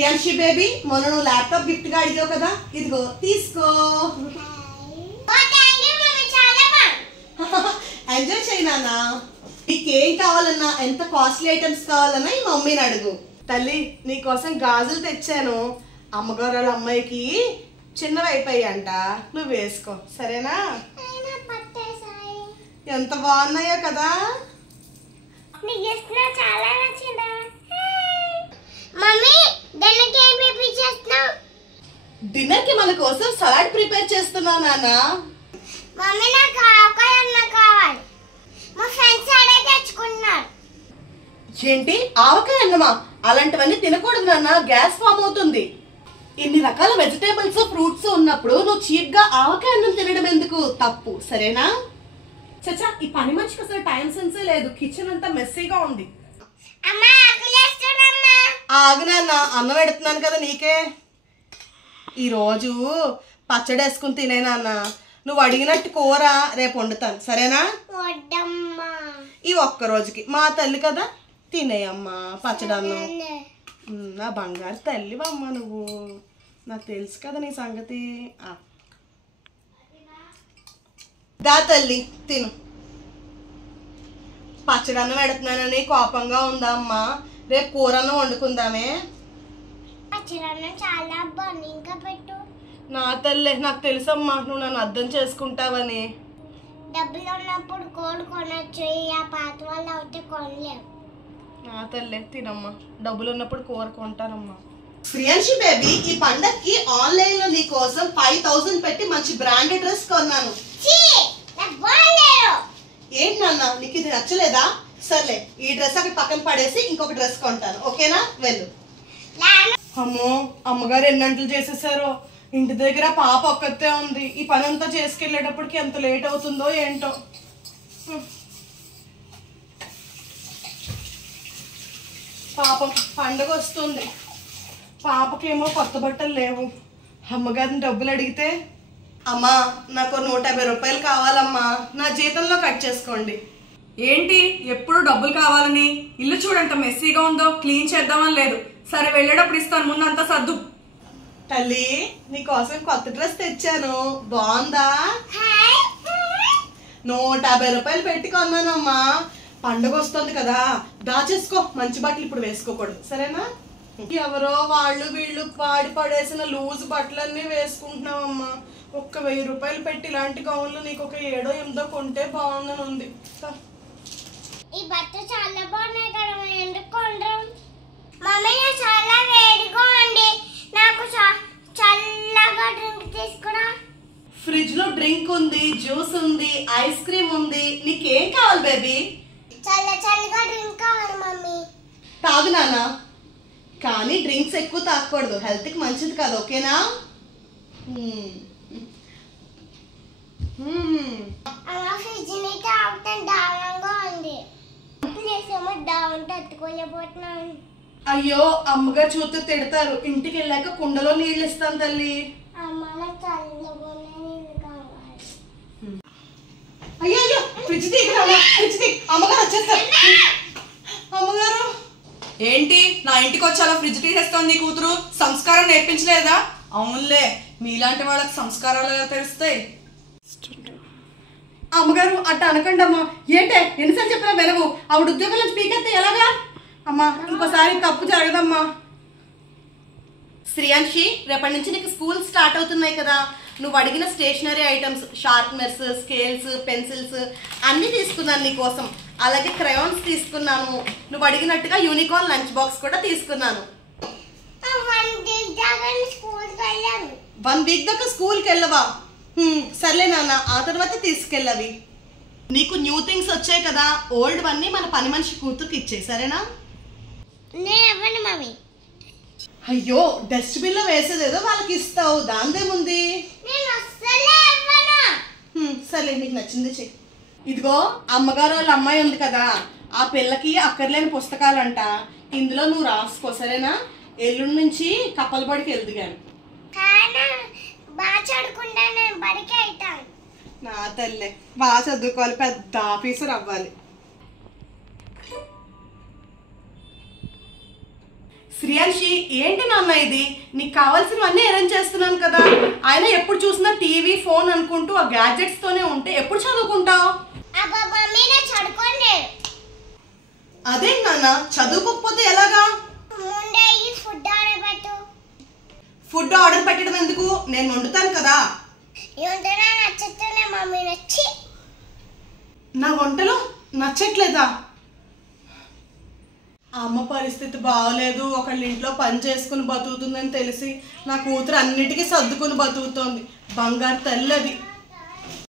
Priyanshi baby మొన్న నువ్వు laptop gift గా అడిగావు కదా, ఇదిగో తీసుకో. ఎంజాయ్ చేయి నాన్న. నీకేం కావాలన్నా, ఎంత కాస్ట్లీ ఐటమ్స్ కావాలన్నా ఈ మమ్మీని అడుగు. తల్లి నీకోసం గాజులు తెచ్చాను. అమ్మగారు వాళ్ళ అమ్మాయికి చిన్నవి అయిపోయాయంట, నువ్వు వేసుకో సరేనా? ఎంత బాగున్నాయో కదా. డిన్నర్ కి మన కోసం సలాడ్ ప్రిపేర్ చేస్తున్నా నాన్న. ఏంటి ఆవకాయ అన్నమా? అలాంటివన్నీ తినకూడదు నాన్న, గ్యాస్ ఫామ్ అవుతుంది. ఇన్ని రకాల వెజిటేబుల్స్ ఫ్రూట్స్ ఉన్నప్పుడు నువ్వు చీప్ గా ఆవకాయ అన్నం తినడం ఎందుకు? తప్పు సరేనా? చచ్చా, ఈ పని మనిషికి అసలు టైం సెన్సే లేదు. కిచెన్ అంతా మెస్సీగా ఉంది. ఆగు నాన్న, అన్నం పెడుతున్నాను కదా నీకే. ఈరోజు పచ్చడి వేసుకుని తినే నాన్న. నువ్వు అడిగినట్టు కూర రేపు వండుతాను సరేనా? ఈ ఒక్క రోజుకి మా తల్లి కదా, తినేయమ్మా పచ్చడి అన్నం. నా బంగారు తల్లివమ్మా నువ్వు, నాకు తెలుసు కదా నీ సంగతి. దా తల్లి తిను. పచ్చడి అన్నం పెడుతున్నానని కోపంగా ఉందా అమ్మా? రేపు కూర అన్నం వండుకుందామే. నా తల్లి నాకు తెలుసమ్మా, నువ్వు నన్ను అర్థం చేసుకుంటావని. డబ్బులు ఉన్నప్పుడు కోడి కొనొచ్చు, ఆ పాత వాళ్ళు అయితే కొనలేవు. నా తల్లి తినమ్మా, డబ్బులు ఉన్నప్పుడు కూర కొంటానమ్మా. ప్రియాంశి బేబీ ఈ పండక్కి ఆన్లైన్ లో నీ కోసం 5000 పెట్టి మంచి బ్రాండెడ్ డ్రెస్ కొన్నాను. ఏంటి నాన్న నీకు ఇది నచ్చలేదా? సర్లే ఈ డ్రెస్ అక్కడ పక్కన పడేసి ఇంకొక డ్రెస్ కొంటాను, ఓకేనా? వెళ్ళు. అమ్మో అమ్మగారు ఎన్నంటలు చేసేసారో. ఇంటి దగ్గర పాప ఒక్కతే ఉంది. ఈ పని అంతా చేసుకెళ్ళేటప్పటికి ఎంత లేట్ అవుతుందో ఏంటో. పాపం పండుగ వస్తుంది, పాపకేమో కొత్త బట్టలు లేవు. అమ్మగారిని డబ్బులు అడిగితే, అమ్మా నాకు 150 రూపాయలు కావాలమ్మా, నా జీతంలో కట్ చేసుకోండి. ఏంటి ఎప్పుడు డబ్బులు కావాలని? ఇల్లు చూడంత మెస్సీగా ఉందో, క్లీన్ చేద్దామని లేదు. సరే వెళ్ళేటప్పుడు ఇస్తాను, ముందంతా సర్దు. తల్లి నీకోసం కొత్త డ్రెస్ తెచ్చాను, బాగుందా? 150 రూపాయలు పెట్టి కొన్నానమ్మా. పండుగ వస్తుంది కదా, దాచేసుకో. మంచి బట్టలు ఇప్పుడు వేసుకోకూడదు సరేనా? ఎవరో వాళ్ళు వీళ్ళు వాడి పడేసిన లూజ్ బట్టలన్నీ వేసుకుంటున్నావమ్మా. 1000 రూపాయలు పెట్టి ఇలాంటి గౌన్లు నీకు ఒక 7 8 కొంటే బాగుందని ఉంది. ఈ బట్ట చాలా బాగున్నాయి కదా, ఎందుకు కొనరు? మమ్మీ చాలా వేడిగా ఉంది, నాకు చల్లగా డ్రింక్ తీసుకురా. ఫ్రిడ్జ్ లో డ్రింక్ ఉంది, జ్యూస్ ఉంది, ఐస్ క్రీమ్ ఉంది. నీకేం కావాలి బేబీ? చల్లగా డ్రింక్ కావాలి మమ్మీ. తాగు నానా, కానీ డ్రింక్స్ ఎక్కువ తాగకూడదు, హెల్త్ కి మంచిది కాదు, ఓకేనా? ఫ్రిడ్జ్ ని తాగుతాను, దారుణంగా ఉంది. చేసేమో దావంటే తట్టుకోలేకపోతున్నాను. అయ్యో అమ్మగారు చూస్తే తిడతారు. ఇంటికి వెళ్ళాక కుండలో నీళ్ళు ఇస్తాను తల్లి. అయ్యో అయ్యో ఫ్రిడ్జ్ ఫ్రిడ్జ్ అమ్మగారు వచ్చేస్తారు. అమ్మగారు ఏంటి నా ఇంటికి వచ్చాలో ఫ్రిడ్జ్ తీసేస్తోంది కూతురు? సంస్కారం నేర్పించలేదా? అవునులే, మీలాంటి వాళ్ళకి సంస్కారాలు ఎలా తెలుస్తాయి? అమ్మగారు అట్ట అనకండి అమ్మా. ఏంటే ఎన్నిసార్లు చెప్పినా వెనవు. ఆవిడ ఉద్యోగంలో స్పీకర్ ఎలాగా? అమ్మా ఇంకోసారి తప్పు జరగదమ్మా. శ్రియాంశి రేపటి నుంచి నీకు స్కూల్ స్టార్ట్ అవుతున్నాయి కదా, నువ్వు అడిగిన stationery items, sharpeners, scales, pencils అన్నీ తీసుకున్నాను నీకోసం. అలాగే క్రయాన్స్ తీసుకున్నాను. నువ్వు అడిగినట్టుగా యూనికార్న్ లంచ్ బాక్స్ కూడా తీసుకున్నాను. 1 వీక్ దాకా స్కూల్కి వెళ్ళవా? సర్లే నాన్న, ఆ తర్వాత తీసుకెళ్ళవి. నీకు న్యూ థింగ్స్ వచ్చాయి కదా, ఓల్డ్ వన్నీ మన పని మనిషి కూతురుకి ఇచ్చేయి సరేనా? అయ్యో డస్ట్బిన్ లో వేసేదేదో వాళ్ళకి ఇస్తావు, దాందేముంది. సర్లే నీకు నచ్చింది చెయ్యి. ఇదిగో అమ్మగారు వాళ్ళ అమ్మాయి ఉంది కదా, ఆ పిల్లకి అక్కర్లేని పుస్తకాలంట, ఇందులో నువ్వు రాసుకో సరేనా? ఎల్లుండి నుంచి కప్పలబడికి వెళ్తుగాను. నా తల్లే బాగా చదువుకోవాలి, పెద్ద ఆఫీసర్ అవ్వాలి. శ్రీయాన్షి ఏంటి నాన్న ఇది? నీకు కావాల్సినవన్నీ అరేంజ్ చేస్తున్నాను కదా. ఆయన ఎప్పుడు చూసినా టీవీ ఫోన్ అనుకుంటూ ఆ గ్యాడ్జెట్స్ తోనే ఉంటే ఎప్పుడు చదువుకుంటావు? అదే నాన్న, చదువుకోకపోతే ఎలాగా? ఫుడ్ ఆర్డర్ పెట్టడం ఎందుకు? నేను వండుతాను కదా. నా వంటలు నచ్చట్లేదా? అమ్మ పరిస్థితి బాగోలేదు. ఒకళ్ళ ఇంట్లో పని చేసుకుని బతుకుతుందని తెలిసి నా కూతురు అన్నిటికీ సర్దుకుని బతుకుతోంది. బంగారు తల్లి అది.